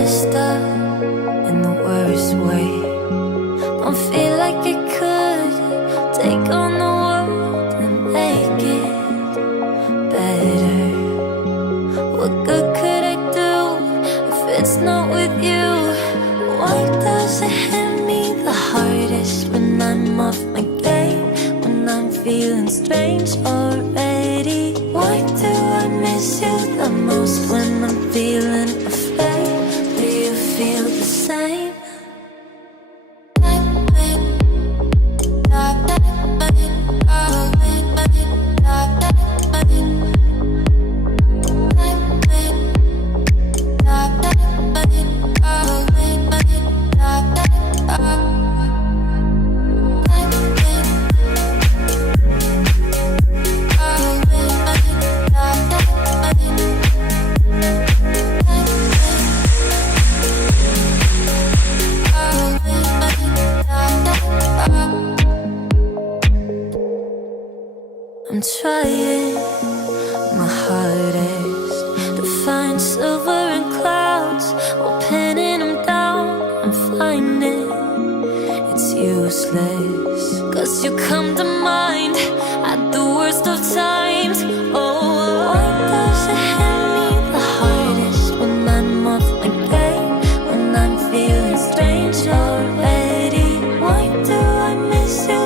messed up in the worst way. Don't feel like I could take on the world and make it better. What good could I do if it's not with you? Why does it hit me the hardest when I'm off my game? When I'm feeling strange already? Why do I miss you the most when I'm feeling afraid? Do you feel the same? I'm trying my hardest to find silver in clouds while pinning them down. I'm finding it's useless, 'cause you come to mind at the worst of times. Oh, why does it hit me the hardest when I'm off my game? When I'm feeling strange already? Why do I miss you